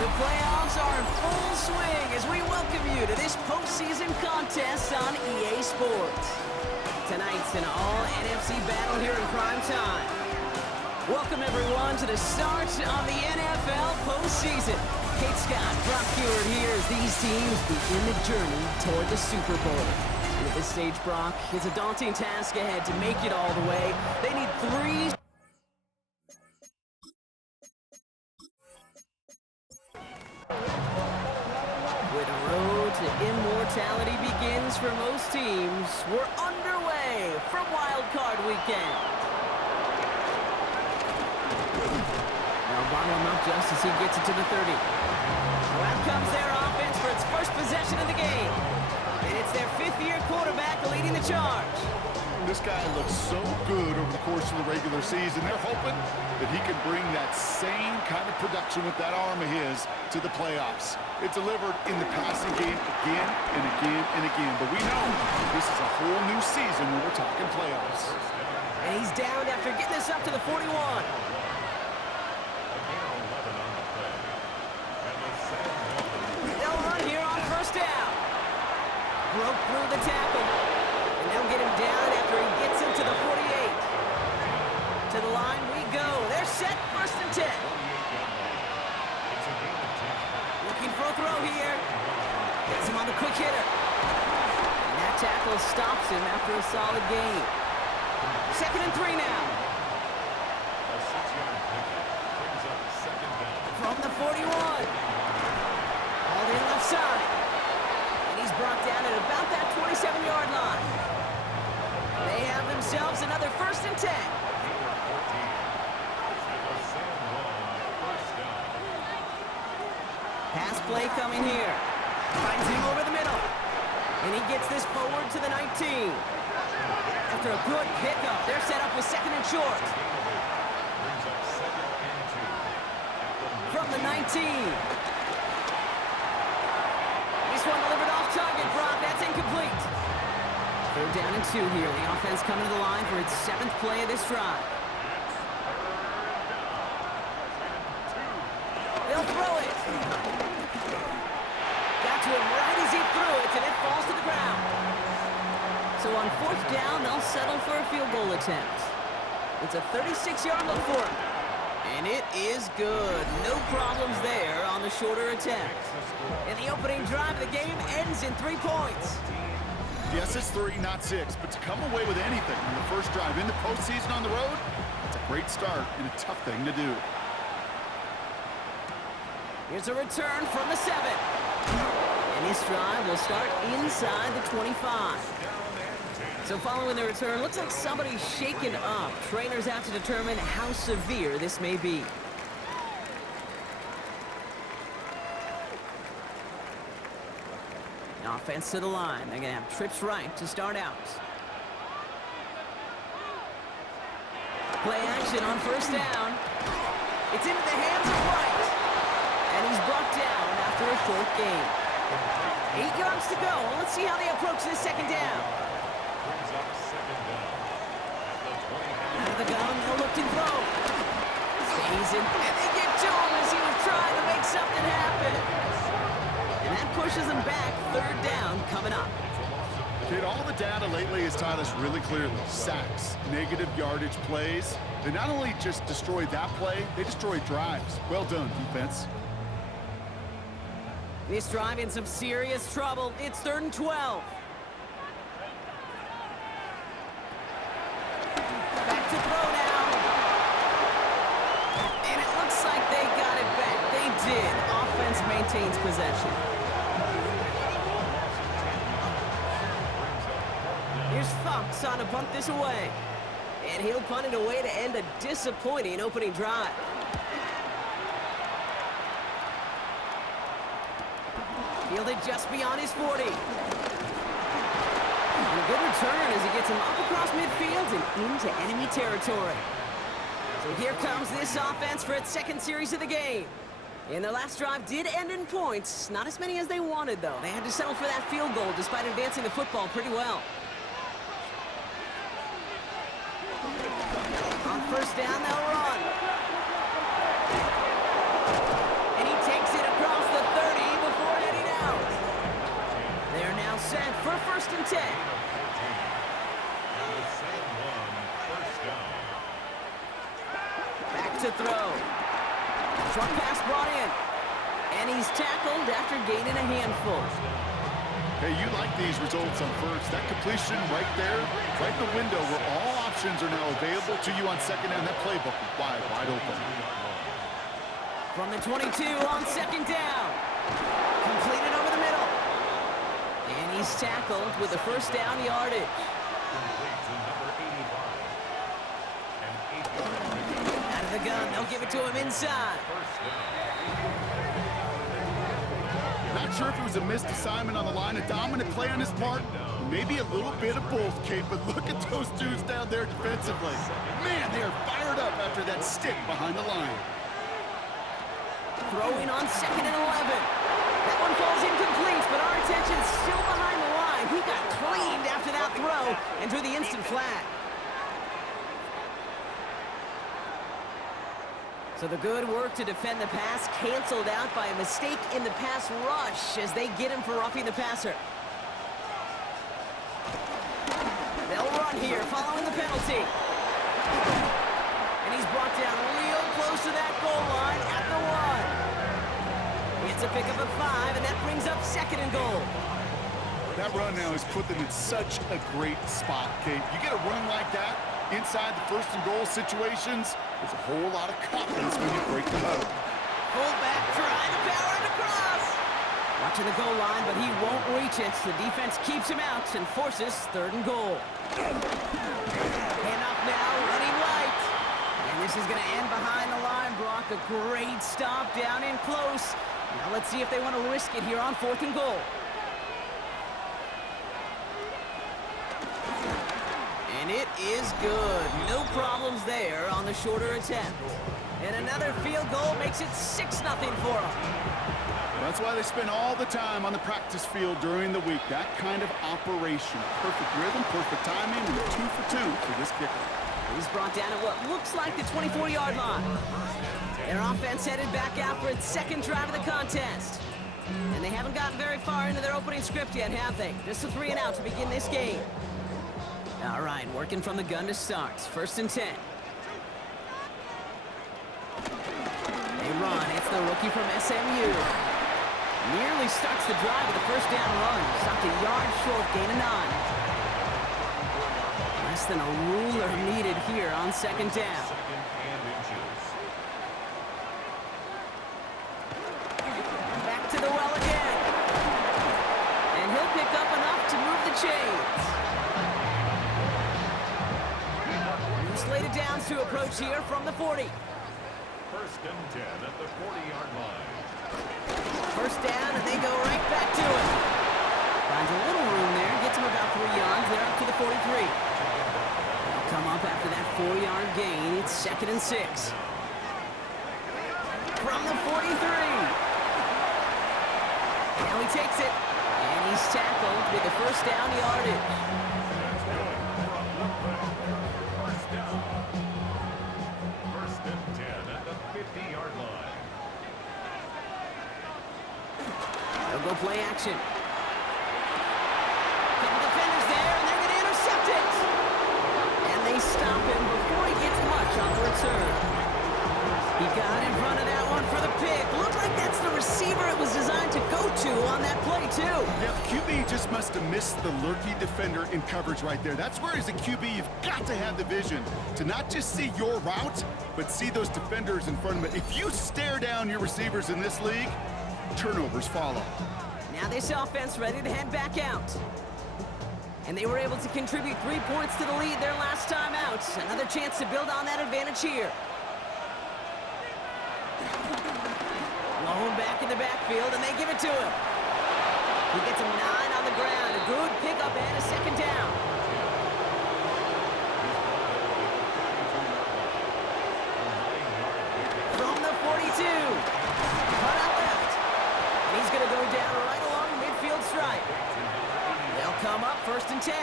The playoffs are in full swing as we welcome you to this postseason contest on EA Sports. Tonight's an all-NFC battle here in prime time. Welcome, everyone, to the start of the NFL postseason. Kate Scott, Brock Hewitt here as these teams begin the journey toward the Super Bowl. And at this stage, Brock, it's a daunting task ahead to make it all the way. They need 3... Where the road to immortality begins for most teams, we're underway for Wild Card Weekend. Now bottle him up just as he gets it to the 30. So out comes their offense for its first possession of the game. And it's their fifth-year quarterback leading the charge. This guy looks so good over the course of the regular season. They're hoping that he can bring that same kind of production with that arm of his to the playoffs. It delivered in the passing game again and again and again. But we know this is a whole new season when we're talking playoffs. And he's down after getting this up to the 41. They'll run here on first down. Broke through the tackle. And they'll get him down after he gets into the 48. To the line we go. They're set, first and 10. Looking for a throw here. Gets him on the quick hitter. And that tackle stops him after a solid gain. 2nd and 3 now. From the 41. All in left side. And he's brought down at about that 27-yard line. They have themselves another 1st and 10. Pass play coming here. Finds him over the middle. And he gets this forward to the 19. After a good pickup, they're set up with 2nd and short. From the 19. This one delivered off target, Brock. That's incomplete. 3rd down and 2 here. The offense coming to the line for its 7th play of this drive. They'll throw it. Got to him right as he threw it, and it falls to the ground. So on 4th down, they'll settle for a field goal attempt. It's a 36-yard look for him. And it is good. No problems there on the shorter attempt. And the opening drive of the game ends in 3 points. Yes, it's 3, not 6, but to come away with anything in the first drive in the postseason on the road, that's a great start and a tough thing to do. Here's a return from the 7. And this drive will start inside the 25. So following the return, looks like somebody's shaken up. Trainers have to determine how severe this may be. Offense to the line. They're going to have trips right to start out. Play action on 1st down. It's into the hands of White. And he's brought down after a short gain. 8 yards to go. Let's see how they approach this 2nd down. Out of the gun, no look to throw. Stays in, and they get to him as he was trying to make something happen. And that pushes him back. 3rd down coming up. Kid, all the data lately has taught us really clearly. Sacks, negative yardage plays. They not only just destroyed that play, they destroyed drives. Well done, defense. This drive in some serious trouble. It's 3rd and 12. Back to throw now. And it looks like they got it back. They did. Offense maintains possession. Here's Fox on to punt this away. And he'll punt it away to end a disappointing opening drive. Fielded just beyond his 40. And a good return as he gets him up across midfield and into enemy territory. So here comes this offense for its 2nd series of the game. And their last drive did end in points. Not as many as they wanted, though. They had to settle for that field goal despite advancing the football pretty well. First down, they'll run. And he takes it Short pass brought in. And he's tackled after gaining a handful. Hey, you like these results on first. That completion right there, right in the window where all options are now available to you on second down. That playbook is wide open. From the 22 on second down. Completed over the middle. And he's tackled with the first down yardage. Out of the gun, they'll give it to him inside. Not sure if it was a missed assignment on the line, a dominant play on his part, maybe a little bit of both, Kate, but look at those dudes down there defensively. Man, they are fired up after that stick behind the line. Throwing on second and 11. That one falls incomplete, but our attention's still behind the line. He got cleaned after that throw and drew the instant flag. So the good work to defend the pass canceled out by a mistake in the pass rush as they get him for roughing the passer. They'll run here following the penalty. And he's brought down real close to that goal line at the 1. It's a pickup of 5, and that brings up second and goal. That run now has put them in such a great spot, Kate. You get a run like that inside the first and goal situations, there's a whole lot of confidence when you break the huddle. Fullback trying to power it across. Watching the goal line, but he won't reach it. The defense keeps him out and forces third and goal. Hand off now, running right. And this is going to end behind the line, Brock. A great stop down in close. Now let's see if they want to risk it here on fourth and goal. And it is good. No problems there on the shorter attempt. And another field goal makes it 6-0 for them. That's why they spend all the time on the practice field during the week. That kind of operation. Perfect rhythm, perfect timing, and 2 for 2 for this kicker. He's brought down at what looks like the 24-yard line. Their offense headed back out for its second drive of the contest. And they haven't gotten very far into their opening script yet, have they? Just a 3 and out to begin this game. All right, working from the gun to start. First and 10. They run. It's the rookie from SMU. Nearly starts the drive with a first down run. Stopped a yard short, gain of 9. Less than a ruler needed here on second down. Back to the well again. And he'll pick up enough to move the chains. Slated downs to approach here from the 40. First and 10 at the 40-yard line. First down, and they go right back to it. Finds a little room there, gets him about 3 yards. They're up to the 43. They'll come up after that 4-yard gain. It's second and 6. From the 43. Now he takes it, and he's tackled with the first down yardage. Go play action. Couple defenders there, and they're going to intercept it. And they stop him before he gets much on the return. He got in front of that one for the pick. Looked like that's the receiver it was designed to go to on that play, too. Yeah, the QB just must have missed the lurky defender in coverage right there. That's where, as a QB, you've got to have the vision to not just see your route, but see those defenders in front of it. If you stare down your receivers in this league, turnovers follow. Now this offense ready to head back out. And they were able to contribute 3 points to the lead their last time out. Another chance to build on that advantage here. Blown back in the backfield, and they give it to him. He gets him 9 on the ground. A good pickup and a second down. From the 42. Cut out left. And he's going to go down right along the midfield stripe. They'll come up first and 10.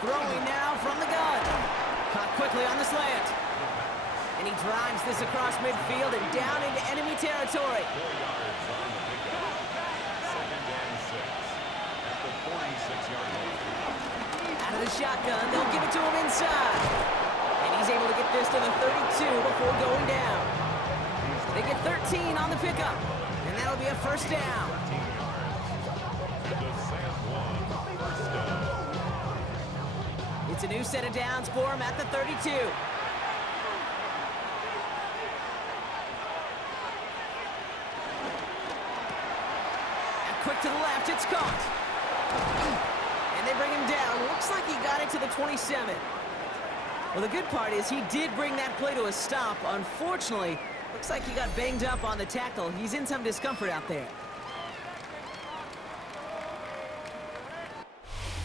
Throwing now from the gun. Caught quickly on the slant. And he drives this across midfield and down into enemy territory. 4 yards on the pickup. Second and 6 at the 46. 26-yard line. Out of the shotgun, they'll give it to him inside. And he's able to get this to the 32 before going down. They get 13 on the pickup, and that'll be a first down. 13 yards. The San Juan first down. It's a new set of downs for him at the 32. Quick to the left, it's caught. And they bring him down. Looks like he got it to the 27. Well, the good part is he did bring that play to a stop. Unfortunately, looks like he got banged up on the tackle. He's in some discomfort out there.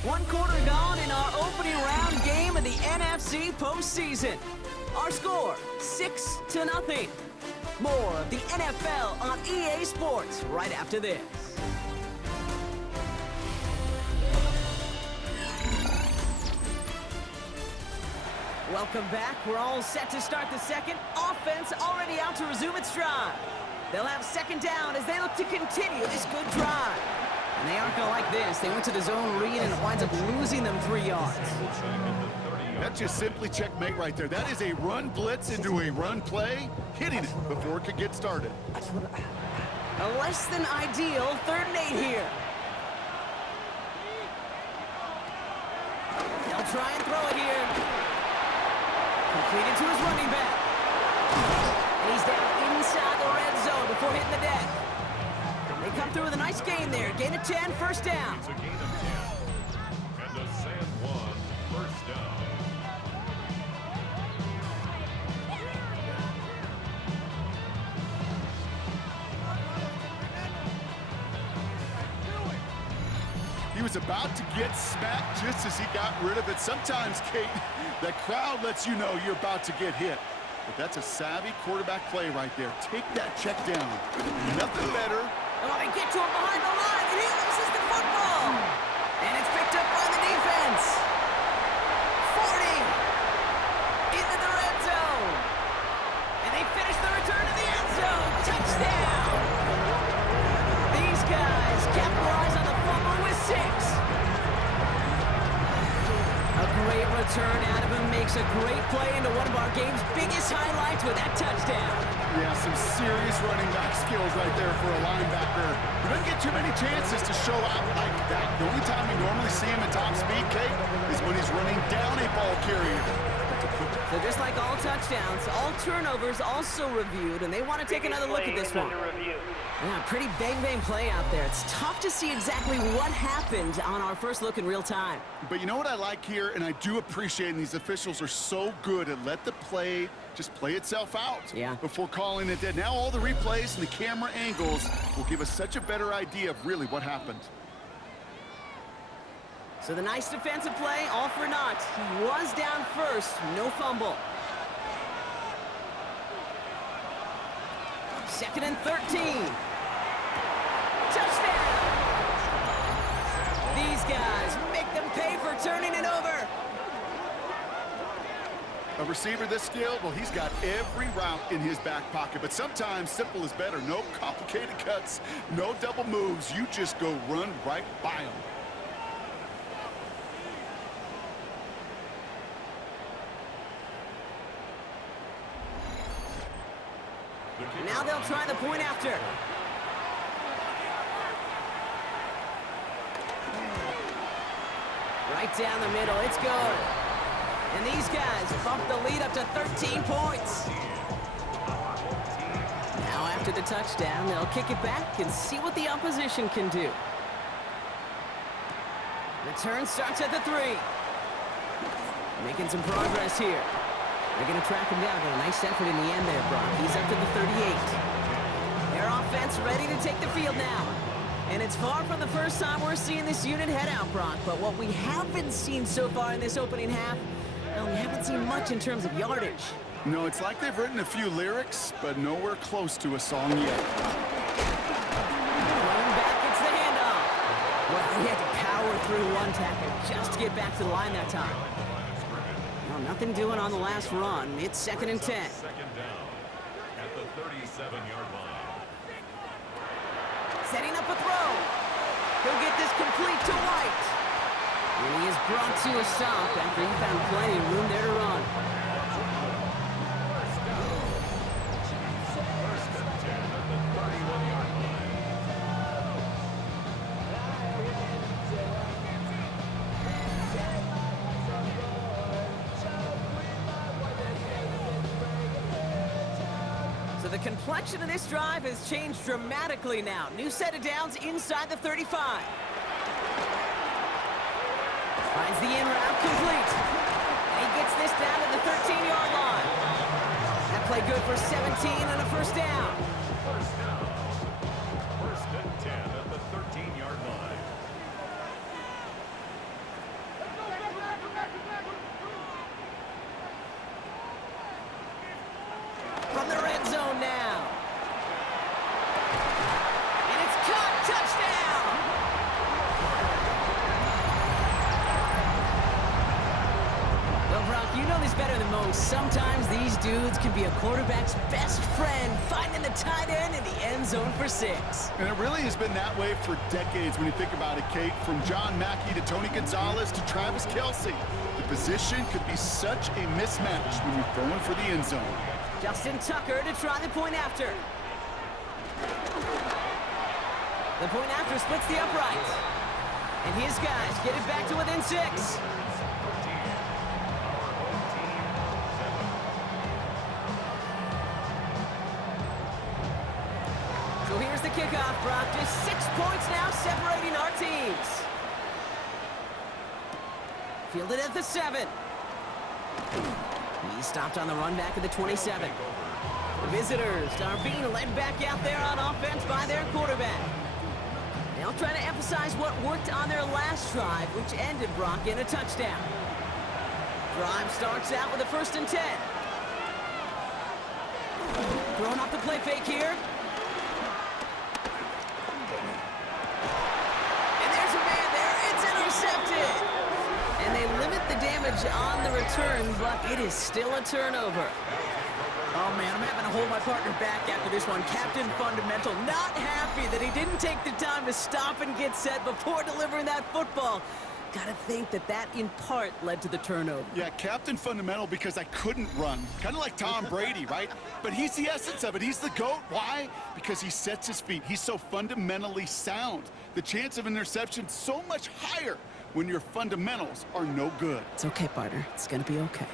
One quarter gone in our opening round game of the NFC postseason. Our score, 6-0. More of the NFL on EA Sports right after this. Welcome back. We're all set to start the second. Offense already out to resume its drive. They'll have second down as they look to continue this good drive. And they aren't going to like this. They went to the zone read and it winds up losing them 3 yards. That's just simply checkmate right there. That is a run blitz into a run play, hitting it before it could get started. A less than ideal 3rd and 8 here. They'll try and throw it here. Completed to his running back. And he's down inside the red zone before hitting the deck. They come through with a nice gain there. Gain of 10, first down. It's a gain of 10. And the San Juan first down. He was about to get smacked just as he got rid of it. Sometimes, Kate, that crowd lets you know you're about to get hit. But that's a savvy quarterback play right there. Take that check down. Nothing better. Oh, they get to him behind the line, and he loses the football. And it's picked up by the defense. 40. Into the red zone. And they finish the return to the end zone. Touchdown. These guys capitalize on the fumble with 6. A great return out of him, makes a great play into one of our game's biggest highlights with that touchdown. Yeah, some serious running back skills right there for a linebacker. He doesn't get too many chances to show out like that. The only time we normally see him at top speed, Kate, is when he's running down a ball carrier. So just like all touchdowns, all turnovers also reviewed, and they want to take another look at this one. Yeah, pretty bang-bang play out there. It's tough to see exactly what happened on our first look in real time. But you know what I like here, and I do appreciate, and these officials are so good at let the play just play itself out before calling it dead. Now all the replays and the camera angles will give us such a better idea of really what happened. So the nice defensive play, all for naught. He was down first, no fumble. 2nd and 13. Touchdown! These guys make them pay for turning it over. A receiver this skilled, well, he's got every route in his back pocket, but sometimes simple is better. No complicated cuts, no double moves. You just go run right by him. Now they'll try the point after. Right down the middle, it's good. And these guys bump the lead up to 13 points. Now after the touchdown, they'll kick it back and see what the opposition can do. Return starts at the 3. Making some progress here. They're going to track him down, but a nice effort in the end there, Brock. He's up to the 38. Their offense ready to take the field now. And it's far from the first time we're seeing this unit head out, Brock. But what we haven't seen so far in this opening half, well, we haven't seen much in terms of yardage. No, it's like they've written a few lyrics, but nowhere close to a song yet. Running back gets the handoff. Well, he had to power through one tackle just to get back to the line that time. Well, nothing doing on the last run. It's 2nd and 10. Second down at the 37-yard line. Setting up a throw. He'll get this complete to White. brought to a stop after he found plenty of room there to run. First and 10 at the 31-yard line. So the complexion of this drive has changed dramatically now. New set of downs inside the 35. Finds the in route complete. And he gets this down to the 13-yard line. That play good for 17 and a first down. First down. First and 10 at the 13-yard line. From the red zone now. And it's caught. Touchdown! Well, Brock, you know this better than most. Sometimes these dudes can be a quarterback's best friend, finding the tight end in the end zone for 6. And it really has been that way for decades when you think about it, Kate. From John Mackey to Tony Gonzalez to Travis Kelce. The position could be such a mismatch when you're throwing for the end zone. Justin Tucker to try the point after. The point after splits the upright. And his guys get it back to within 6. So here's the kickoff, Brock. Just 6 points now separating our teams. Fielded at the 7. He stopped on the run back at the 27. The visitors are being led back out there on offense by their quarterback. They'll try to emphasize what worked on their last drive, which ended, Brock, in a touchdown. Drive starts out with a 1st and 10. Throwing off the play fake here. And there's a man there. It's intercepted. And they limit the damage on the return, but it is still a turnover. Oh, man, I'm having to hold my partner back after this one. Captain Fundamental not happy that he didn't take the time to stop and get set before delivering that football. Gotta think that that, in part, led to the turnover. Yeah, Captain Fundamental because I couldn't run. Kind of like Tom Brady, right? But he's the essence of it. He's the GOAT. Why? Because he sets his feet. He's so fundamentally sound. The chance of interception so much higher when your fundamentals are no good. It's okay, partner. It's gonna be okay.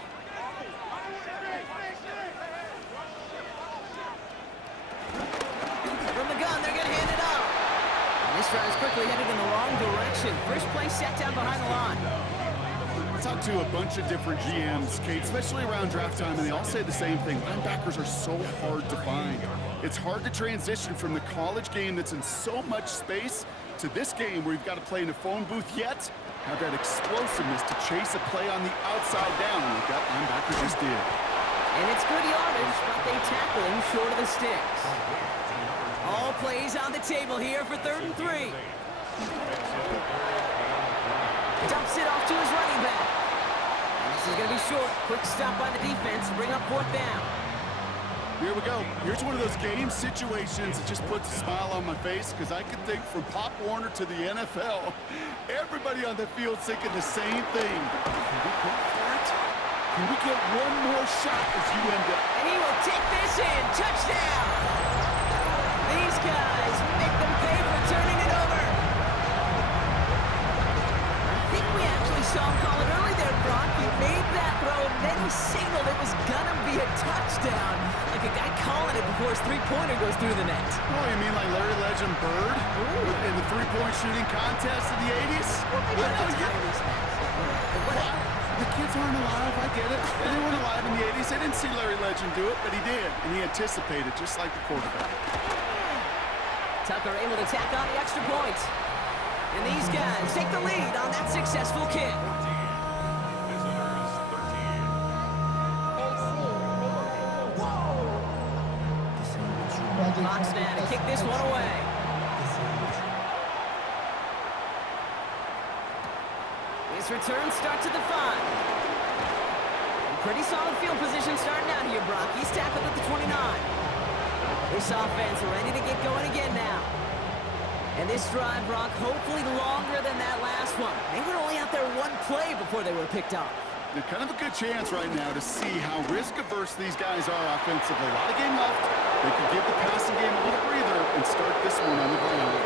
From the gun, they're gonna hand it off. And this drive is quickly headed in the wrong direction. First play set down behind the line. I talked to a bunch of different GMs, Kate, especially around draft time, and they all say the same thing. Linebackers are so hard to find. It's hard to transition from the college game that's in so much space to this game where you've got to play in a phone booth, yet have that explosiveness to chase a play on the outside down like that linebacker just did. And it's good yardage, but they tackle him short of the sticks. All plays on the table here for 3rd and 3. Dumps it off to his running back. And this is going to be short. Quick stop by the defense to bring up 4th down. Here we go. Here's one of those game situations that just puts a smile on my face because I can think from Pop Warner to the NFL, everybody on the field thinking the same thing. Can we go for it? Can we get one more shot as you end up? And he will take this in. Touchdown! These guys make them pay for turning it over. I think we actually saw him call it early there, Brock. He made that throw, and then he signaled it was gonna be a touchdown. Like a guy calling it before his three-pointer goes through the net. Oh, you mean like Larry Legend Bird in the three-point shooting contest in the 80s? Well, maybe not the 80s. Whatever. The kids aren't alive, I get it. They weren't alive in the 80s. They didn't see Larry Legend do it, but he did. And he anticipated, just like the quarterback. Tucker able to tack on the extra point. And these guys take the lead on that successful kick. Fox now to kick this one away. His return starts at the 5. Pretty solid field position starting out here, Brock. He's tackled at the 29. This offense ready to get going again now. And this drive, Brock, hopefully longer than that last one. They were only out there 1 play before they were picked off. They're kind of a good chance right now to see how risk-averse these guys are offensively. A lot of game left. They could give the passing game a little breather and start this one on the ground.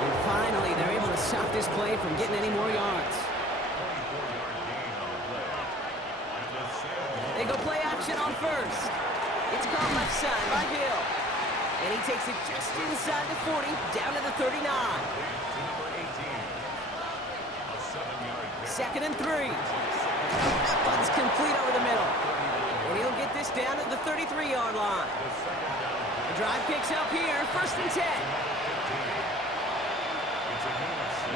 And finally, they're able to stop this play from getting any more yards. They go play action on first. It's called left side by Hill. And he takes it just inside the 40, down to the 39. Second and 3. That one's complete over the middle. And he'll get this down to the 33-yard line. The drive kicks up here, first and 10.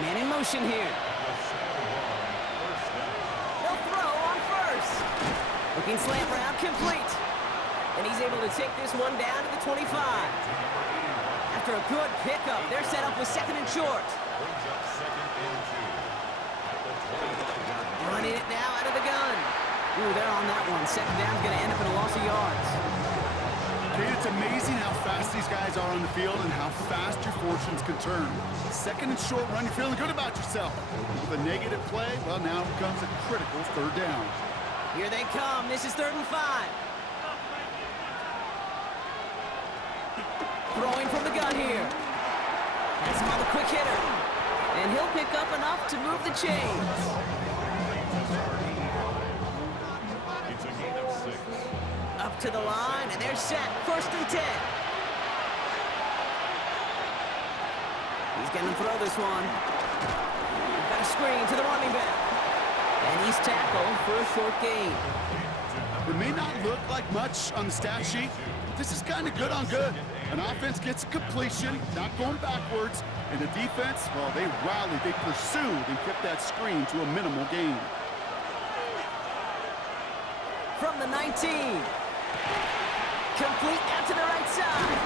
Man in motion here. They'll throw on first. Looking slant route, complete. And he's able to take this one down to the 25. After a good pickup, they're set up with second and short. Running it now out of the gun. Ooh, they're on that one. Second down's going to end up in a loss of yards. Dude, it's amazing how fast these guys are on the field and how fast your fortunes can turn. Second and short run, you're feeling good about yourself. With a negative play, well, now it becomes a critical third down. Here they come. This is 3rd and 5. Throwing from the gun here. Has him on the quick hitter. And he'll pick up enough to move the chains. It's a gain of 6. Up to the line, and they're set. 1st and 10. He's going to throw this one. He's got a screen to the running back. And he's tackled for a short gain. It may not look like much on the stat sheet, but this is kind of good on good. An offense gets a completion, not going backwards, and the defense, well, they rallied, they pursued, and kept that screen to a minimal gain. From the 19. Complete out to the right side.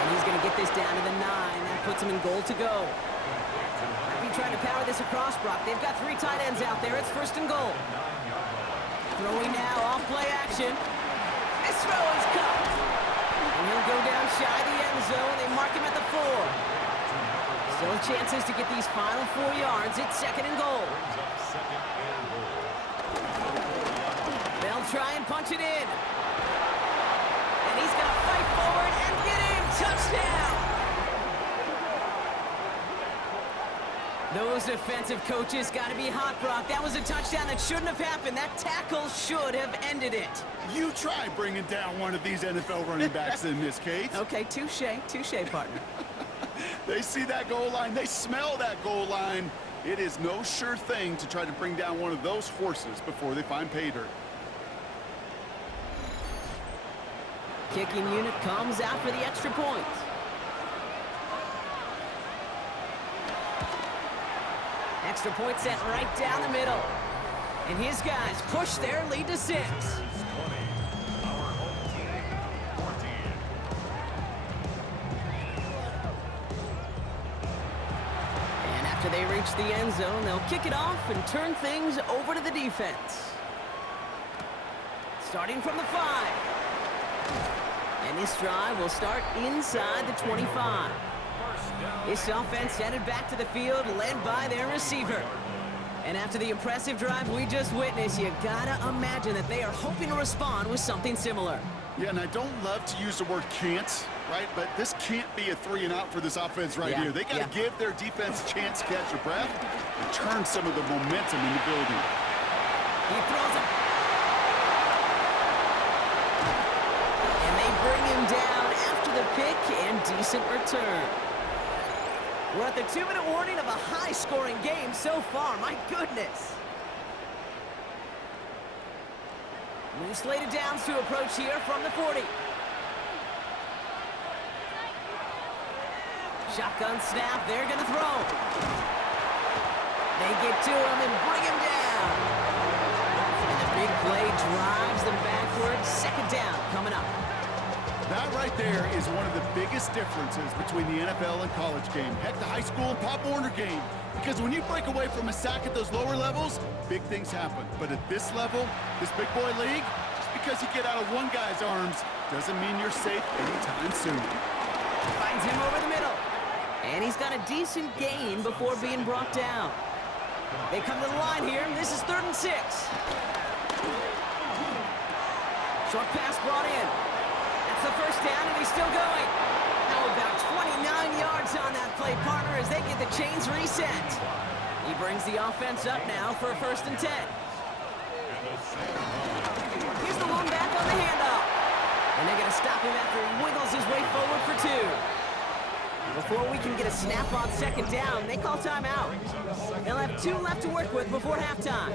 And he's going to get this down to the 9. That puts him in goal to go. Might be trying to power this across, Brock. They've got 3 tight ends out there. It's 1st and goal. Throwing now off play action. This throw is caught. And he'll go down shy of the end zone. They mark him at the 4. Still chances to get these final 4 yards. It's 2nd and goal. They'll try and punch it in. And he's going to fight forward and get in. Touchdown! Those defensive coaches got to be hot, Brock. That was a touchdown that shouldn't have happened. That tackle should have ended it. You try bringing down one of these NFL running backs in this case. Okay, touche, partner. They see that goal line. They smell that goal line. It is no sure thing to try to bring down one of those horses before they find pay dirt. Kicking unit comes out for the extra point. Extra point set right down the middle. And his guys push their lead to 6. 20. Our home team, 14. And after they reach the end zone, they'll kick it off and turn things over to the defense. Starting from the 5. And this drive will start inside the 25. This offense headed back to the field, led by their receiver. And after the impressive drive we just witnessed, you gotta imagine that they are hoping to respond with something similar. Yeah, and I don't love to use the word can't, right? But this can't be a 3 and out for this offense right here. They got to give their defense a chance to catch their breath and turn some of the momentum in the building. He throws it. And they bring him down after the pick and decent return. We're at the 2-minute warning of a high-scoring game so far. My goodness. New slated downs to approach here from the 40. Shotgun snap. They're going to throw. They get to him and bring him down. And the big play drives them backwards. 2nd down coming up. That right there is one of the biggest differences between the NFL and college game. Heck, the high school and Pop Warner game. Because when you break away from a sack at those lower levels, big things happen. But at this level, this big boy league, just because you get out of one guy's arms doesn't mean you're safe anytime soon. Finds him over the middle. And he's got a decent gain before being brought down. They come to the line here, and this is 3rd and 6. Short pass brought in. That's the first down, and he's still going. How about 29 yards on that play, partner, as they get the chains reset. He brings the offense up now for a 1st and 10. Here's the long back on the handoff. And they're going to stop him after he wiggles his way forward for 2. Before we can get a snap on 2nd down, they call timeout. They'll have 2 left to work with before halftime.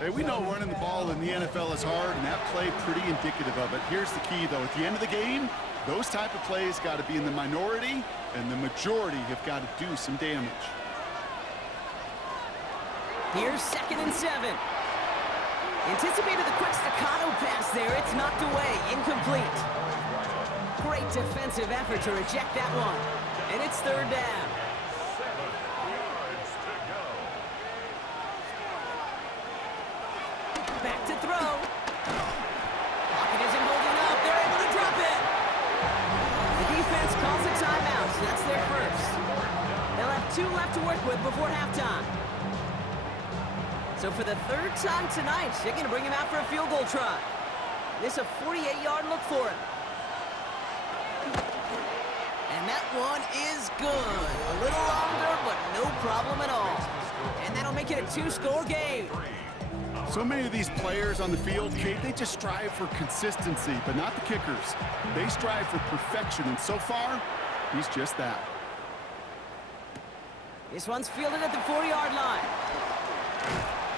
Hey, we know running the ball in the NFL is hard, and that play pretty indicative of it. Here's the key, though. At the end of the game, those type of plays got to be in the minority, and the majority have got to do some damage. Here's 2nd and 7. Anticipated the quick staccato pass there. It's knocked away, incomplete. Great defensive effort to reject that one. And it's 3rd down. 7 yards to go. Back to throw. Lockett isn't holding up. They're able to drop it. The defense calls a timeout, so that's their first. They'll have 2 left to work with before halftime. So for the 3rd time tonight, they're going to bring him out for a field goal try. This a 48-yard look for him. And that one is good. A little longer, but no problem at all. And that'll make it a 2-score game. So many of these players on the field, Kate, they just strive for consistency, but not the kickers. They strive for perfection, and so far, he's just that. This one's fielded at the 40-yard line.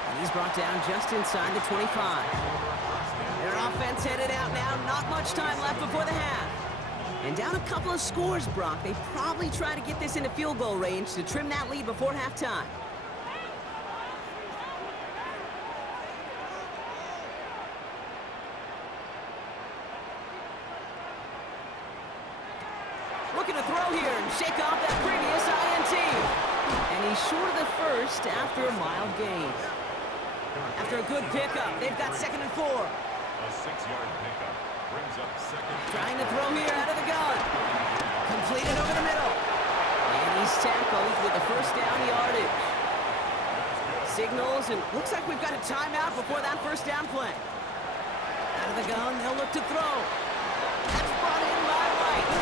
And he's brought down just inside the 25. Their offense headed out now. Not much time left before the half. And down a couple of scores, Brock. They probably try to get this into field goal range to trim that lead before halftime. Looking to throw here and shake off that previous INT. And he's short of the first after a mild gain. After a good pickup, they've got 2nd and 4. A 6-yard pickup brings up 2nd. Trying to throw here out of the gun. Completed over the middle. And he's tackled with the 1st down yardage. Signals, and looks like we've got a timeout before that 1st down play. Out of the gun, they'll look to throw. That's brought in by White.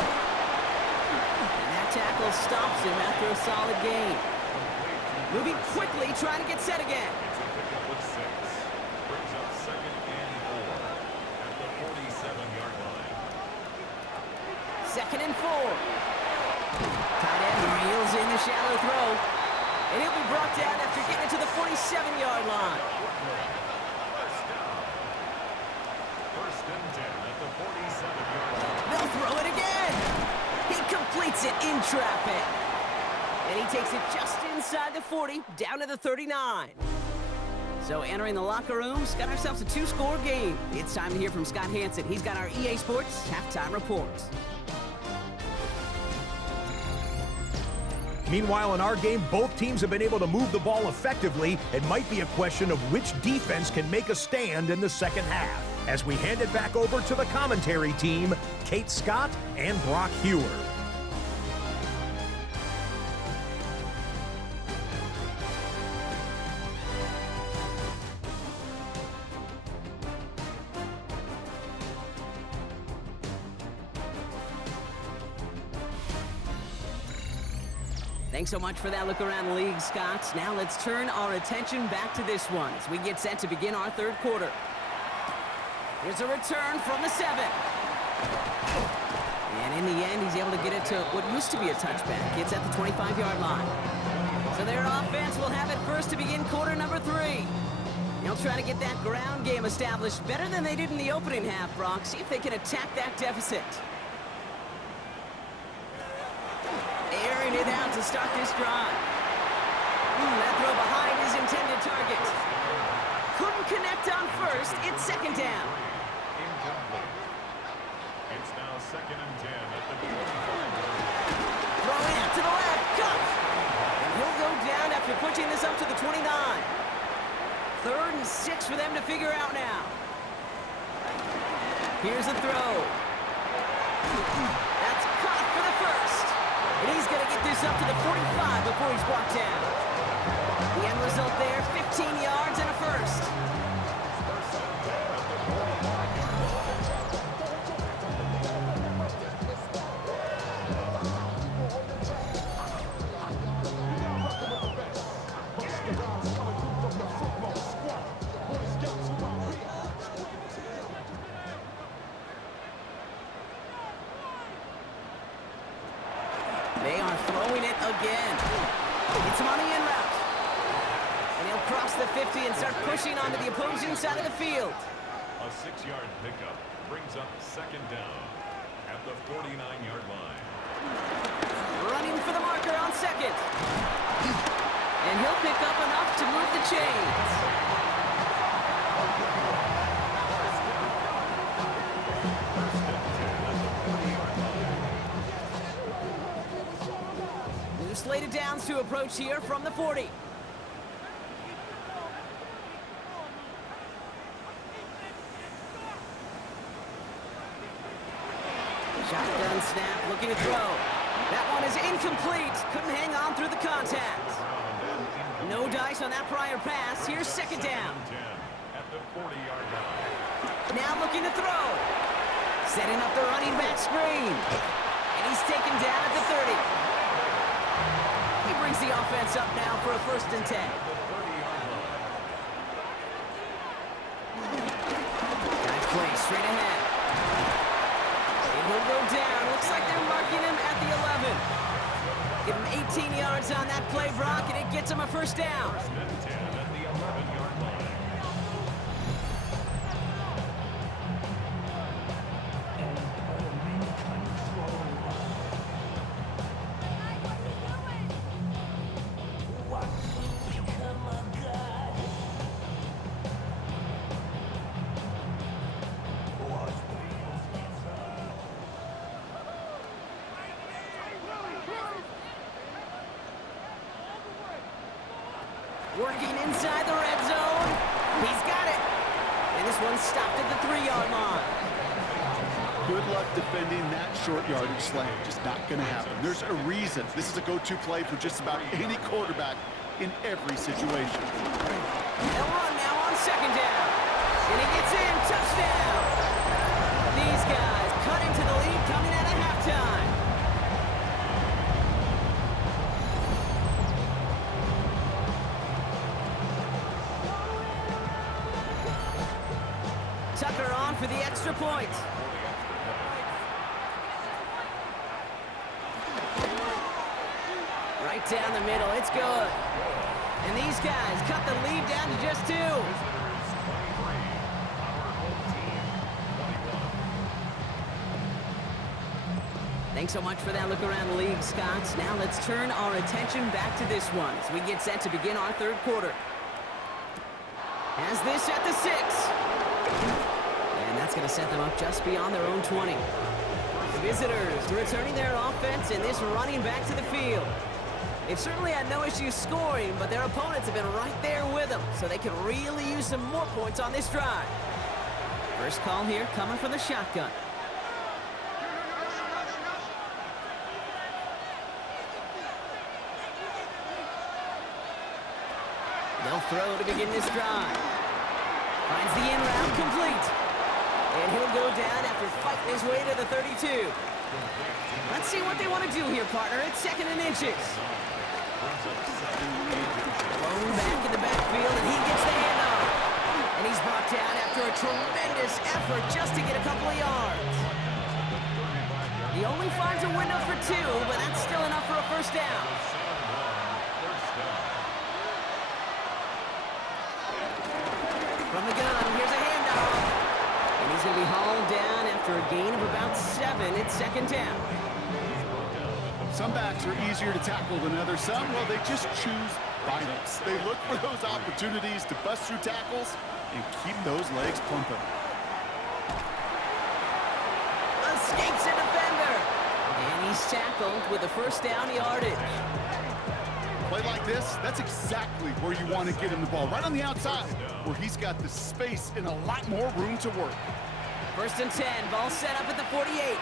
And that tackle stops him after a solid gain. Moving quickly, trying to get set again. It's a pickup of 6. Brings up 2nd and 4 at the 47-yard line. 2nd and 4. Tight end reels in the shallow throw. And he'll be brought down after getting it to the 47-yard line. First down. 1st and 10 at the 47-yard line. They'll throw it again. He completes it in traffic. And he takes it just inside the 40, down to the 39. So entering the locker rooms, got ourselves a 2-score game. It's time to hear from Scott Hansen. He's got our EA Sports halftime reports. Meanwhile, in our game, both teams have been able to move the ball effectively. It might be a question of which defense can make a stand in the 2nd half. As we hand it back over to the commentary team, Kate Scott and Brock Hewer. Thanks so much for that look around the league, Scott. Now let's turn our attention back to this one as we get set to begin our 3rd quarter. Here's a return from the 7. And in the end, he's able to get it to what used to be a touchback. It's at the 25-yard line. So their offense will have it first to begin quarter number 3. They'll try to get that ground game established better than they did in the opening half, Brock. See if they can attack that deficit. Airing it out to start this drive. That throw behind his intended target. Couldn't connect on first. It's 2nd down. Incomplete. It's now 2nd and 10 at the 45. Throwing out to the left. Cut. And he'll go down after pushing this up to the 29. 3rd and 6 for them to figure out now. Here's the throw. That's caught for the first. And he's going to get this up to the 45 before he's brought down. The end result there, 15 yards and a first. They are throwing it again. It's him on the in route. And he'll cross the 50 and start pushing onto the opposing side of the field. A 6-yard pickup brings up second down at the 49-yard line. Running for the marker on second. And he'll pick up enough to move the chains. Slated downs to approach here from the 40. Shotgun snap, looking to throw. That one is incomplete. Couldn't hang on through the contact. No dice on that prior pass. Here's second down. At the 40-yard line. Now looking to throw. Setting up the running back screen. And he's taken down at the 30. He brings the offense up now for a 1st and 10. Nice play, straight ahead. It will go down. Looks like they're marking him at the 11. Give him 18 yards on that play, Brock, and it gets him a 1st down. 1st and 10 at the 11-yard line. Working inside the red zone. He's got it. And this one stopped at the 3-yard line. Good luck defending that short yardage slant. Just not going to happen. There's a reason this is a go-to play for just about any quarterback in every situation. They'll run now on second down. And he gets in. Touchdown. These guys cut into the lead coming out of halftime. Tucker on for the extra point. Right down the middle, it's good. And these guys cut the lead down to just 2. Thanks so much for that look around the league, Scott. Now let's turn our attention back to this one as we get set to begin our 3rd quarter. Has this at the 6. And that's going to set them up just beyond their own 20. The visitors returning their offense and this running back to the field. They've certainly had no issues scoring, but their opponents have been right there with them, so they can really use some more points on this drive. First call here coming from the shotgun. They'll throw to begin this drive. Finds the in route complete. And he'll go down after fighting his way to the 32. Let's see what they want to do here, partner. It's 2nd and inches. Thrown back in the backfield, and he gets the handoff. And he's brought down after a tremendous effort just to get a couple of yards. He only finds a window for 2, but that's still enough for a 1st down. From the gun, here's a handoff. And he's going to be hauled down after a gain of about 7. It's 2nd down. Some backs are easier to tackle than others. Some, well, they just choose violence. They look for those opportunities to bust through tackles and keep those legs pumping. Escapes a defender. And he's tackled with a 1st down yardage. Play like this, that's exactly where you want to get him the ball. Right on the outside, where he's got the space and a lot more room to work. 1st and 10, ball set up at the 48.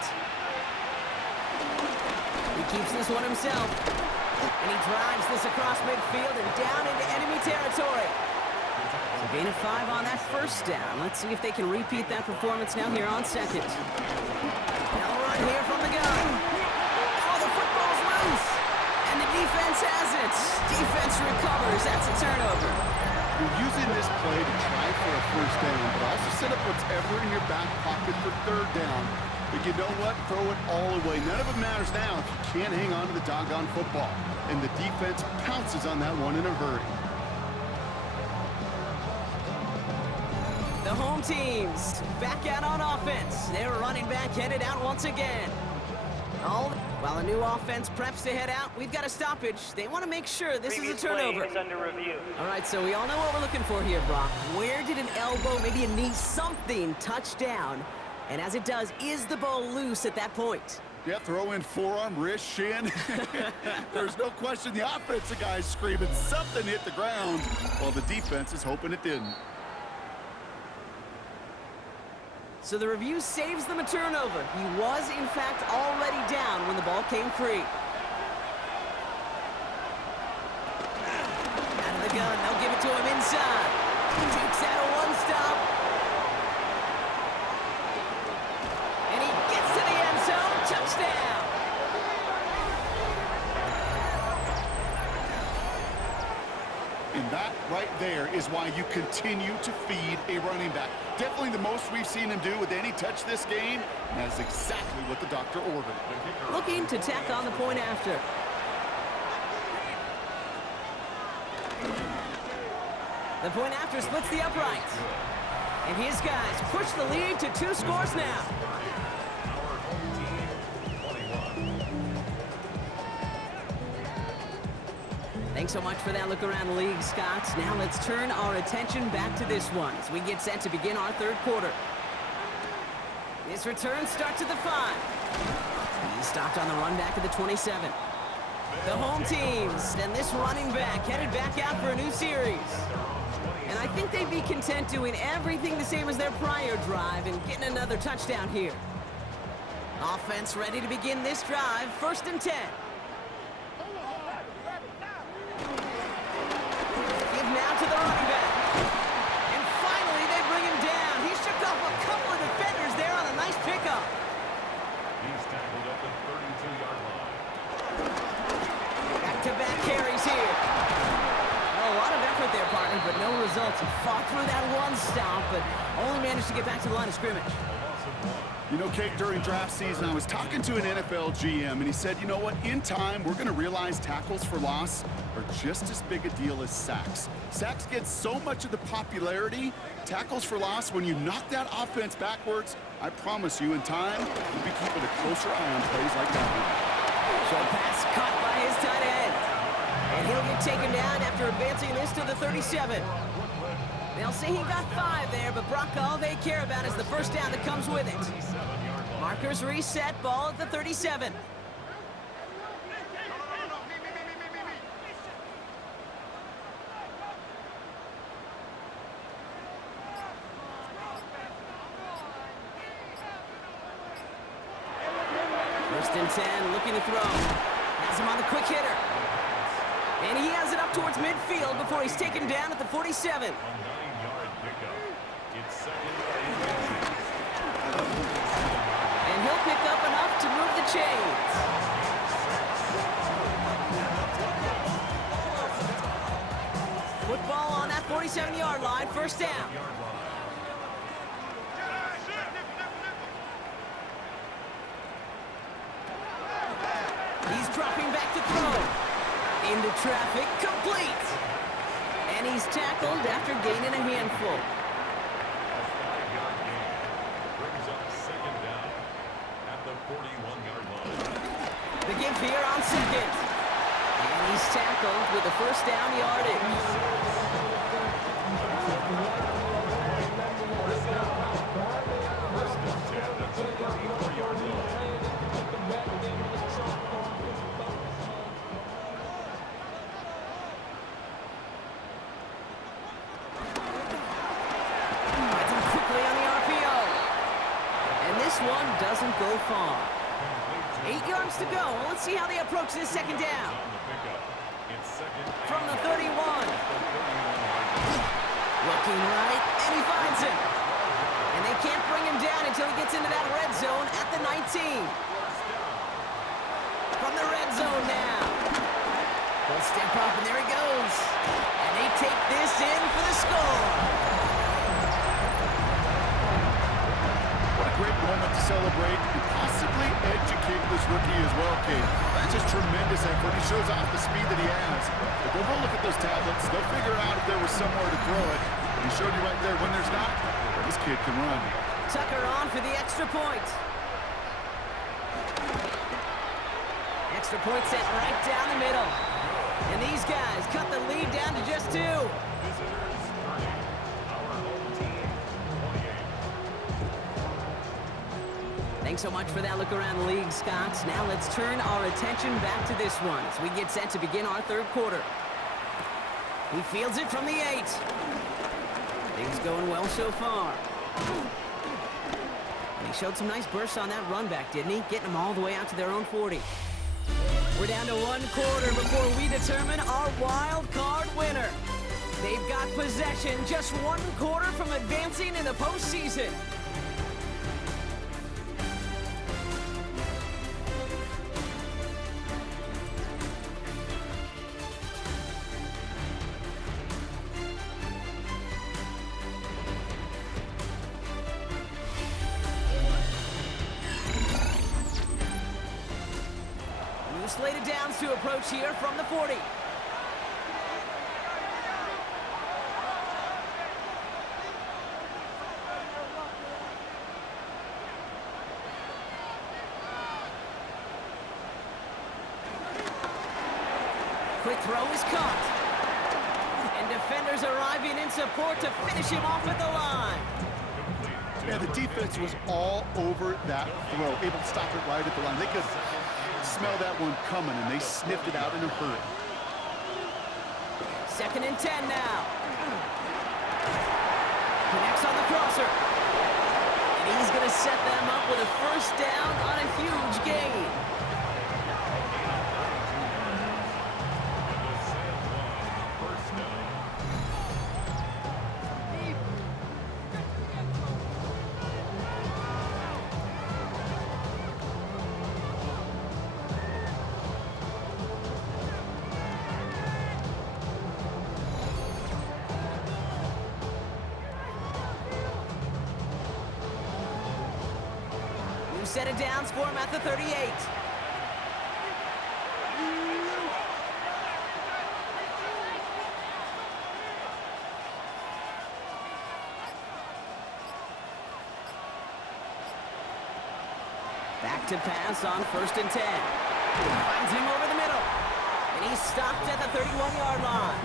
He keeps this one himself. And he drives this across midfield and down into enemy territory. So gain of 5 on that first down. Let's see if they can repeat that performance now here on second. Now run here from the gun. Oh, the football's loose. And the defense has it. Defense recovers. That's a turnover. You're using this play to try for a first down, but also set up whatever in your back pocket for third down. But you know what? Throw it all away. None of it matters now if you can't hang on to the doggone football. And the defense pounces on that one in a hurry. The home teams back out on offense. Their running back headed out once again. While the new offense preps to head out, we've got a stoppage. They want to make sure this is a turnover. Is under review. All right, so we all know what we're looking for here, Brock. Where did an elbow, maybe a knee, something touch down? And as it does, is the ball loose at that point? Yeah, throw in forearm, wrist, shin. There's no question the offensive guy's screaming something hit the ground while the defense is hoping it didn't. So the review saves them a turnover. He was, in fact, already down when the ball came free. Out of the gun, they'll give it to him inside. Takes out a one-stop. And he gets to the end zone. Touchdown. And that right there is why you continue to feed a running back. Definitely the most we've seen him do with any touch this game. And that is exactly what the doctor ordered. Looking to tack on the point after. The point after splits the uprights. And his guys push the lead to 2 scores now. Thanks so much for that look around the league, Scott. Now let's turn our attention back to this one as we get set to begin our third quarter. This return starts at the 5. He's stopped on the run back at the 27. The home teams and this running back headed back out for a new series. And I think they'd be content doing everything the same as their prior drive and getting another touchdown here. Offense ready to begin this drive, 1st and 10. Now to the running back. And finally, they bring him down. He shook off a couple of defenders there on a nice pickup. He's tackled up the 32-yard line. Back-to-back carries here. Oh, a lot of effort there, partner, but no results. He fought through that one stop, but only managed to get back to the line of scrimmage. You know, Kate, during draft season, I was talking to an NFL GM, and he said, you know what, in time, we're going to realize tackles for loss are just as big a deal as sacks. Sacks get so much of the popularity. Tackles for loss, when you knock that offense backwards, I promise you, in time, you'll be keeping a closer eye on plays like that one. Short pass caught by his tight end. And he'll get taken down after advancing this to the 37. They'll say he got 5 there, but Brock, all they care about is the first down that comes with it. Markers reset, ball at the 37. First and 10, looking to throw. Has him on the quick hitter. And he has it up towards midfield before he's taken down at the 47. A 9-yard pickup. It's second and 10. And he'll pick up enough to move the chains. Football on that 47-yard line, 1st down. He's dropping back to throw. Into traffic, complete. And he's tackled after gaining a handful. A 5-yard gain brings up second down at the 41-yard line. The give here on second. And he's tackled with the first down yardage. First and 10 at the 34-yard line. Finds him quickly on the RPO. And this one doesn't go far. Complete to 8 yards to go. Well, let's see how they approach this second down. From the 31. Looking right, and he finds him. And they can't bring him down until he gets into that red zone at the 19. From the red zone now. He'll step up, and there he goes. And they take this in for the score. What a great moment to celebrate and possibly educate this rookie as well, Kate. That's just tremendous effort. He shows off the speed that he has. But they'll go look at those tablets. They'll figure out if there was somewhere to throw it. And he showed you right there when there's not, this kid can run. Tucker on for the extra point. Extra point set right down the middle. And these guys cut the lead down to just 2. Thanks so much for that look around the league, Scott. Now let's turn our attention back to this one as we get set to begin our third quarter. He fields it from the 8. Things going well so far. And he showed some nice bursts on that run back, didn't he? Getting them all the way out to their own 40. We're down to 1 quarter before we determine our wild card winner. They've got possession, just 1 quarter from advancing in the postseason. Slated downs to approach here from the 40. Quick throw is caught. And defenders arriving in support to finish him off at the line. Yeah, the defense was all over that throw, able to stop it right at the line. They could smell that one coming, and they sniffed it out in a hurry. 2nd and 10 now. Connects on the crosser. And he's going to set them up with a first down on a huge gain. Set of downs for him at the 38. Back to pass on 1st and 10. Finds him over the middle. And he's stopped at the 31-yard line.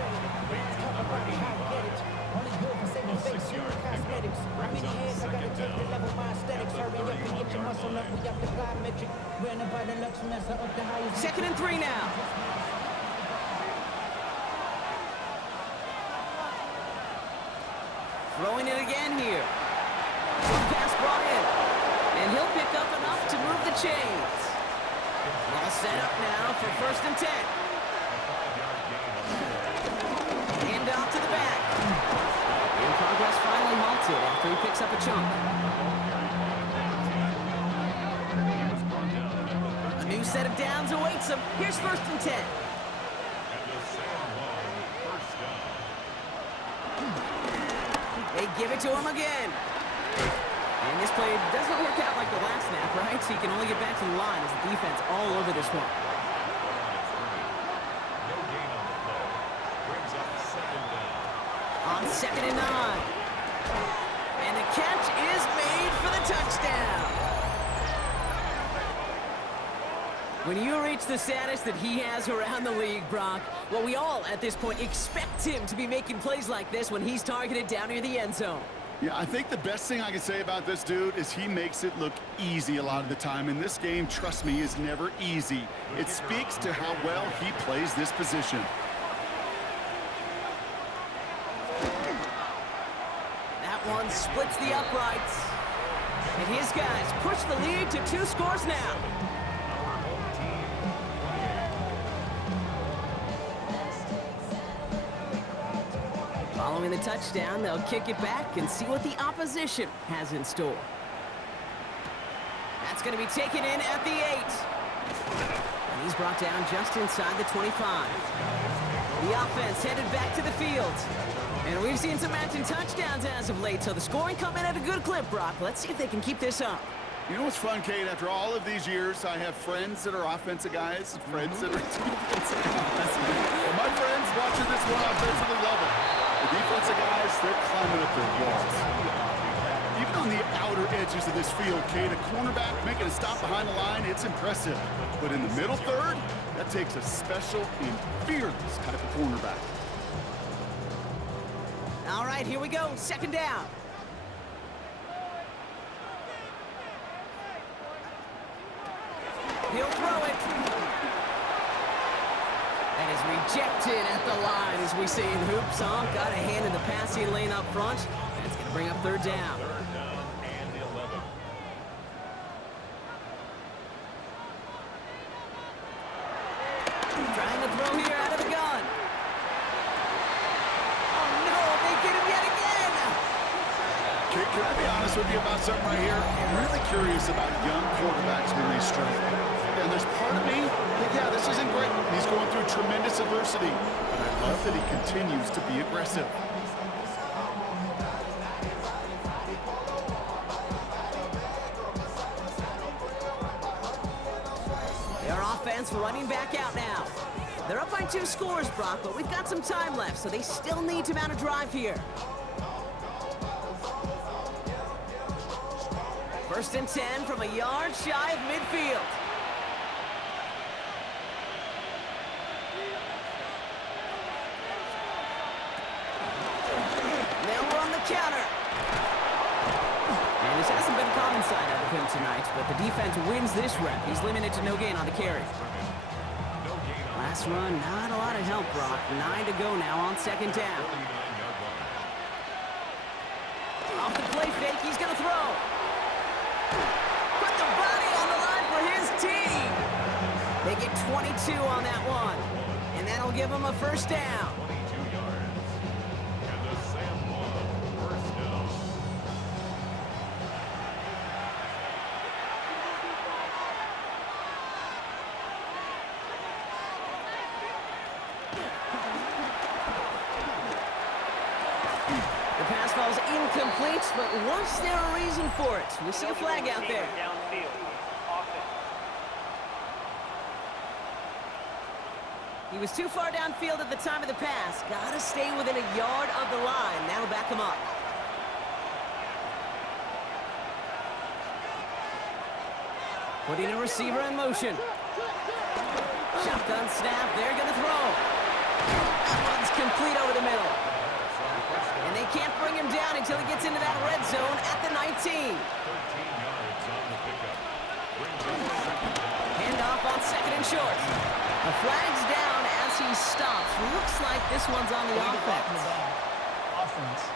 Second and 3 now. Throwing it again here. Pass brought in. And he'll pick up enough to move the chains. All set up now for 1st and 10. Hand off to the back. And progress finally halted after he picks up a chunk. A new set of downs awaits him. Here's 1st and 10. They give it to him again. And this play doesn't work out like the last snap, right? So he can only get back to the line as the defense all over this one. On 2nd and 9. And the catch is made for the touchdown. When you reach the status that he has around the league, Brock, well, we all at this point expect him to be making plays like this when he's targeted down near the end zone. Yeah, I think the best thing I can say about this dude is he makes it look easy a lot of the time. And this game, trust me, is never easy. It speaks to how well he plays this position. That one splits the uprights. And his guys push the lead to 2 scores now. Following the touchdown, they'll kick it back and see what the opposition has in store. That's going to be taken in at the 8. And he's brought down just inside the 25. The offense headed back to the field. And we've seen some matching touchdowns as of late, so the scoring coming at a good clip, Brock. Let's see if they can keep this up. You know what's fun, Kate? After all of these years, I have friends that are offensive guys, friends that are defensive guys. And my friends watching this one offensively love it. The defensive guys, they're climbing up their walls. Even on the outer edges of this field, Kate, a cornerback making a stop behind the line, it's impressive. But in the middle third, that takes a special and fearless type of cornerback. All right, here we go. Second down. He'll throw it. That is rejected at the line, as we see in hoops. Got a hand in the passing lane up front. That's going to bring up third down. Third down and 11. Trying to throw here out of the gun. Oh, no, they get him yet again. Kate, can I be honest with you about something right here? I'm really curious about young quarterbacks when they strike. And there's part of me that, yeah, this isn't great. He's going through tremendous adversity. But I love that he continues to be aggressive. Their offense running back out now. They're up by 2 scores, Brock, but we've got some time left, so they still need to mount a drive here. First and 10 from a yard shy of midfield. They'll run the counter. And this hasn't been a common side out of him tonight, but the defense wins this rep. He's limited to no gain on the carry. Last run, not a lot of help, Brock. 9 to go now on second down. Off the play fake, he's going to throw. Put the body on the line for his team. They get 22 on that one, and that'll give them a first down. 22 yards. And the Sam Long first down. The pass ball's incomplete, but was there a reason for it? We see a flag out there. Downfield. Offense. He was too far downfield at the time of the pass. Gotta stay within a yard of the line. That'll back him up. Putting a receiver in motion. Shotgun snap. They're gonna throw. That one's complete over the middle. And they can't bring him down until he gets into that red zone at the 19. 13 yards on the pickup. Brings up second down. Handoff on second and short. The flag's down as he stops. Looks like this one's on the offense. Offense.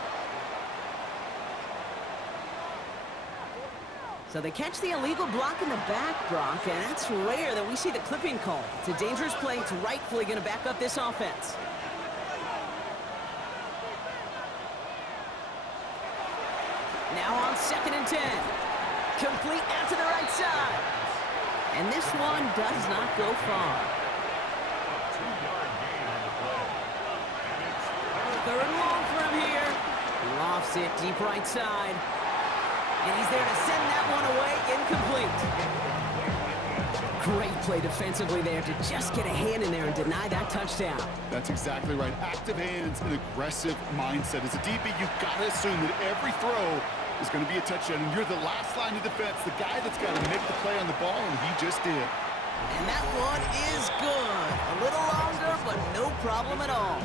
So they catch the illegal block in the back, Brock, and that's rare that we see the clipping call. It's a dangerous play. It's rightfully going to back up this offense. Now on second and 10. Complete out to the right side. And this one does not go far. 2-yard gain on the play. And it's Third and long for him here. He lofts it deep right side. And he's there to send that one away. Incomplete. Great play defensively there to just get a hand in there and deny that touchdown. That's exactly right. Active hands and aggressive mindset. As a DB, you've got to assume that every throw is going to be a touchdown. And you're the last line of defense, the guy that's got to make the play on the ball, and he just did. And that one is good. A little longer, but no problem at all.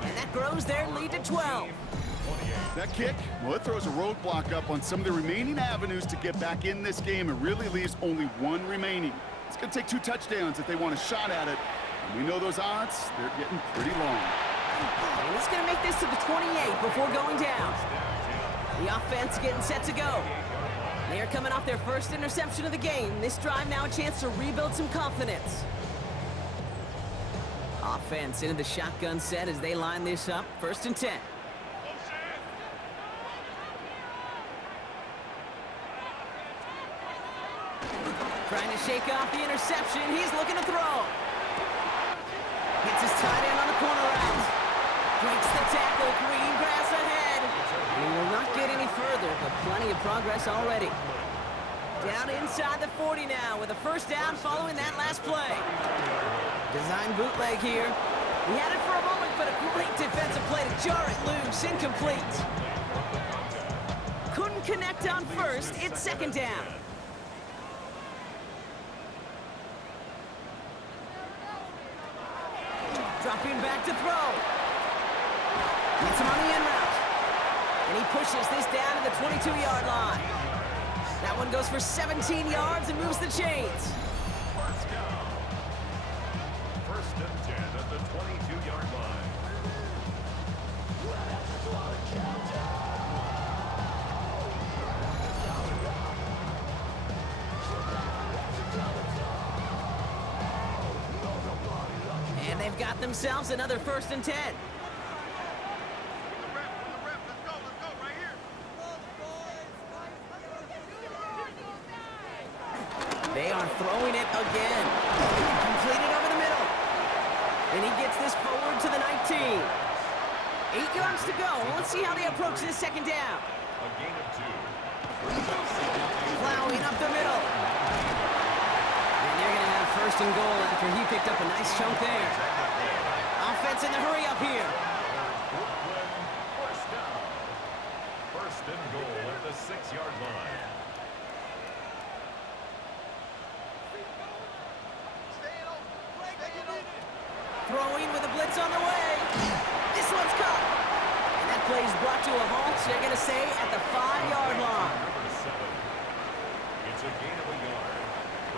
And that grows their lead to 12. That kick, well, it throws a roadblock up on some of the remaining avenues to get back in this game. It really leaves only one remaining. It's going to take 2 touchdowns if they want a shot at it. And we know those odds, they're getting pretty long. And he's going to make this to the 28 before going down. The offense getting set to go. They are coming off their first interception of the game. This drive now a chance to rebuild some confidence. Offense into the shotgun set as they line this up. First and 10. Trying to shake off the interception. He's looking to throw. Hits his tight end on the corner route. Breaks the tackle. Green grass ahead. He will not get any further, but plenty of progress already. Down inside the 40 now with a first down following that last play. Design bootleg here. He had it for a moment, but a great defensive play to jar it loose. Incomplete. Couldn't connect on first. It's second down. Dropping back to throw. Gets him on the end route. And he pushes this down to the 22-yard line. That one goes for 17 yards and moves the chains. First down. First and 10 at the 22-yard line. And they've got themselves another first and 10. They are throwing it again. Completed over the middle. And he gets this forward to the 19. 8 yards to go. Let's see how they approach this second down. A gain of 2. Plowing up the middle. And they're going to have first and goal after he picked up a nice chunk there. Offense in the hurry up here. First down. First and goal at the 6-yard line. Throwing with a blitz on the way. This one's caught. And that play is brought to a halt. They're going to say at the 5-yard line. Number 7. It's a gain of a yard.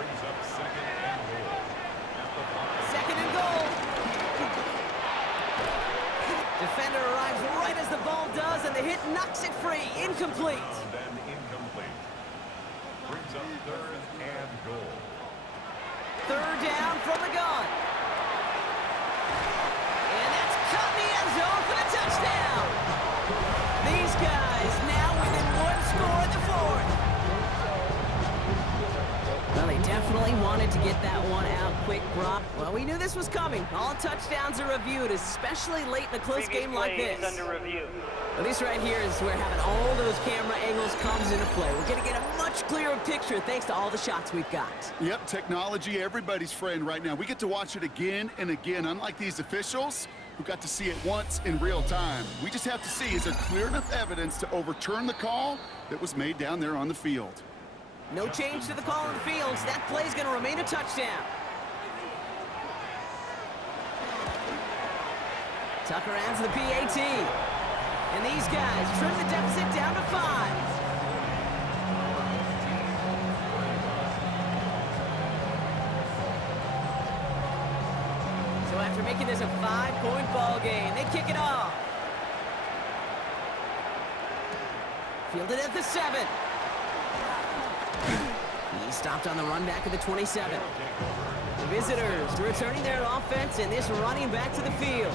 Brings up second and goal. At the 5. Second and goal. Defender arrives right as the ball does, and the hit knocks it free. Incomplete. And incomplete. Brings up third and goal. Third down from the gun. And that's caught in the end zone for the touchdown. These guys now within one score in the fourth. Well, they definitely wanted to get that one out quick, Brock. Well, we knew this was coming. All touchdowns are reviewed, especially late in a close game like this. Under review. Well, this right here is where having all those camera angles comes into play. We're going to get a much clearer picture thanks to all the shots we've got. Yep, technology, everybody's friend right now. We get to watch it again and again, unlike these officials who got to see it once in real time. We just have to see, is there clear enough evidence to overturn the call that was made down there on the field? No change to the call in the fields. That play's going to remain a touchdown. Tucker adds the PAT. And these guys trim the deficit down to 5. So after making this a 5-point ball game, they kick it off. Fielded at the 7. He stopped on the run back of the 27. The visitors returning their offense and this running back to the field.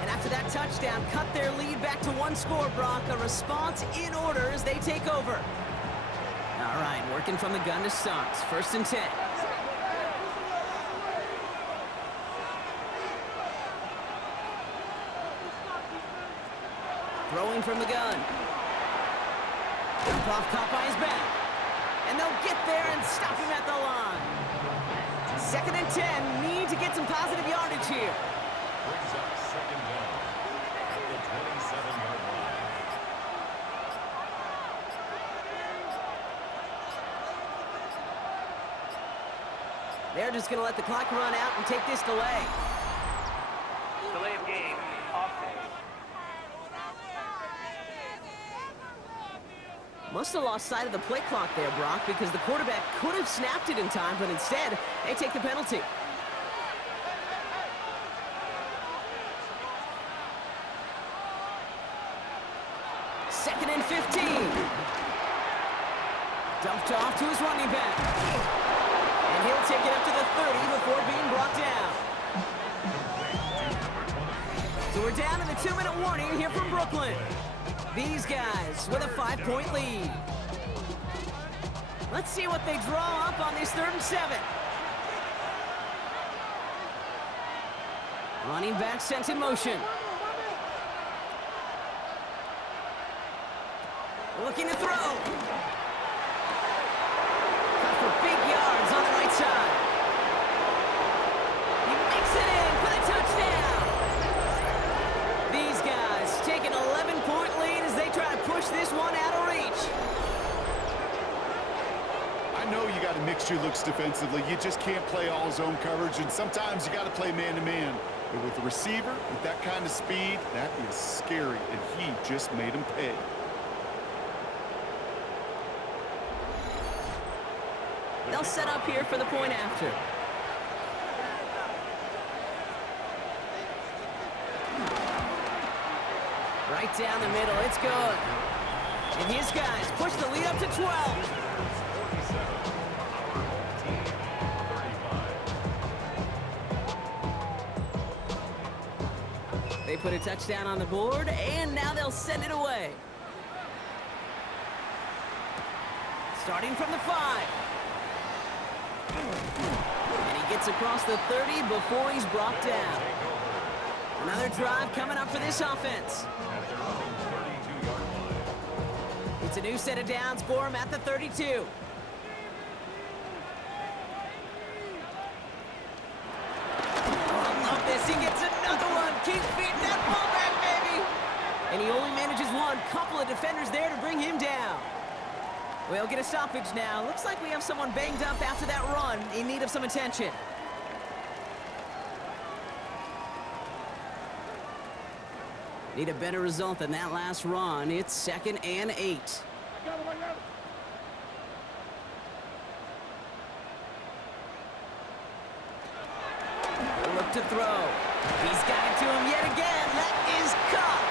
And after that touchdown, cut their lead back to 1 score, Brock. A response in order as they take over. All right, working from the gun to start. First and 10. Throwing from the gun. Dump off caught by his back. And they'll get there and stop him at the line. Second and 10. Need to get some positive yardage here. Brings up second down at the 27-yard line. They're just going to let the clock run out and take this delay. Delay of game. Offense. Must have lost sight of the play clock there, Brock, because the quarterback could have snapped it in time, but instead, they take the penalty. Second and 15. Dumped off to his running back. And he'll take it up to the 30 before being brought down. So we're down in the 2-minute warning here from Brooklyn. These guys with a 5-point lead. Let's see what they draw up on this 3rd and 7. Running back sent in motion. Looking to throw. Cut for big yards on the right side. He makes it in for the touchdown. These guys take an 11-point lead as they try to push this one out of reach. I know you got to mix your looks defensively. You just can't play all zone coverage, and sometimes you got to play man-to-man. But with the receiver, with that kind of speed, that is scary, and he just made him pay. They'll set up here for the point after. Right down the middle, it's good. And his guys push the lead up to 12. They put a touchdown on the board, and now they'll send it away. Starting from the 5. And he gets across the 30 before he's brought down. Another drive coming up for this offense. It's a new set of downs for him at the 32. I love this. He gets another one. Keep feeding that ball back, baby. And he only manages one. Couple of defenders there to bring him down. We'll get a stoppage now. Looks like we have someone banged up after that run in need of some attention. Need a better result than that last run. It's 2nd and 8. Look to throw. He's got it to him yet again. That is caught.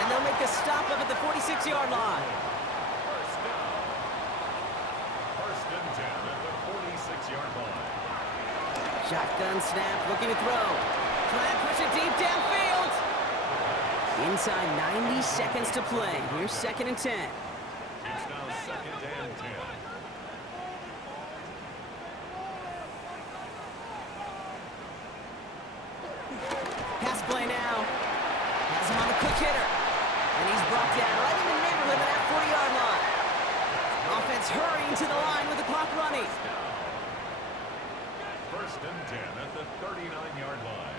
And they'll make the stop up at the 46-yard line. First and 10 at the 46-yard line. Shotgun snap, looking to throw. Trying to push it deep downfield. Inside 90 seconds to play. Here's 2nd and 10. It's now 2nd and 10. Pass play now. Has him on the quick hitter. And he's brought down right in the neighborhood of that 40-yard line. Offense hurrying to the line with the clock running. First and 10 at the 39-yard line.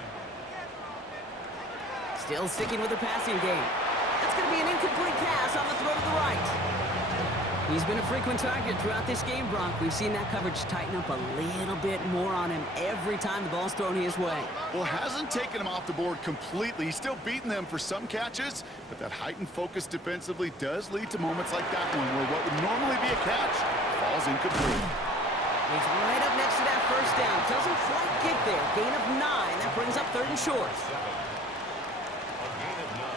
Still sticking with the passing game. That's going to be an incomplete pass on the throw to the right. He's been a frequent target throughout this game, Brock. We've seen that coverage tighten up a little bit more on him every time the ball's thrown his way. Well, hasn't taken him off the board completely. He's still beating them for some catches, but that heightened focus defensively does lead to moments like that one where what would normally be a catch falls incomplete. He's right up next to that first down. Doesn't quite get there. Gain of 9. That brings up 3rd and short. A gain of 9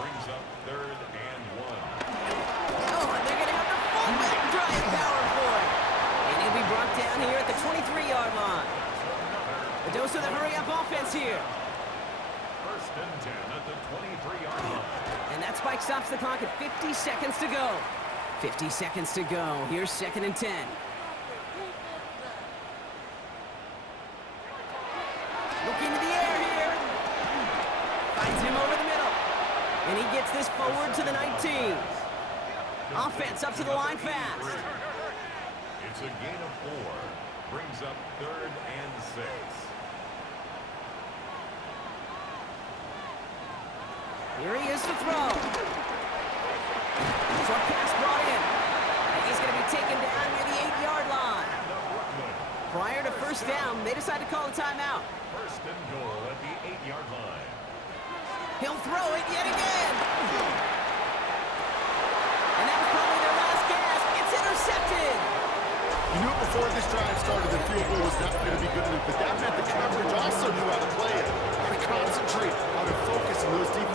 brings up 3rd and 1. Oh, and they're going to have the fullback drive power for it. And he'll be brought down here at the 23-yard line. A dose of the hurry-up offense here. First and 10 at the 23-yard line. And that spike stops the clock at 50 seconds to go. 50 seconds to go. Here's 2nd and 10. Looking to the air here. Finds him over the middle. And he gets this forward to the 19. Offense up to the line fast. It's a gain of 4. Brings up 3rd and 6. Here he is to throw. Short pass brought in. And he's going to be taken down near the 8-yard line. Prior to first down, they decide to call a timeout. First and goal at the 8-yard line. He'll throw it yet again. And that was probably their last gasp. It's intercepted. You knew before this drive started the field goal was not going to be good enough, but that meant the coverage also knew how to play it, how to concentrate, how to focus on those defense.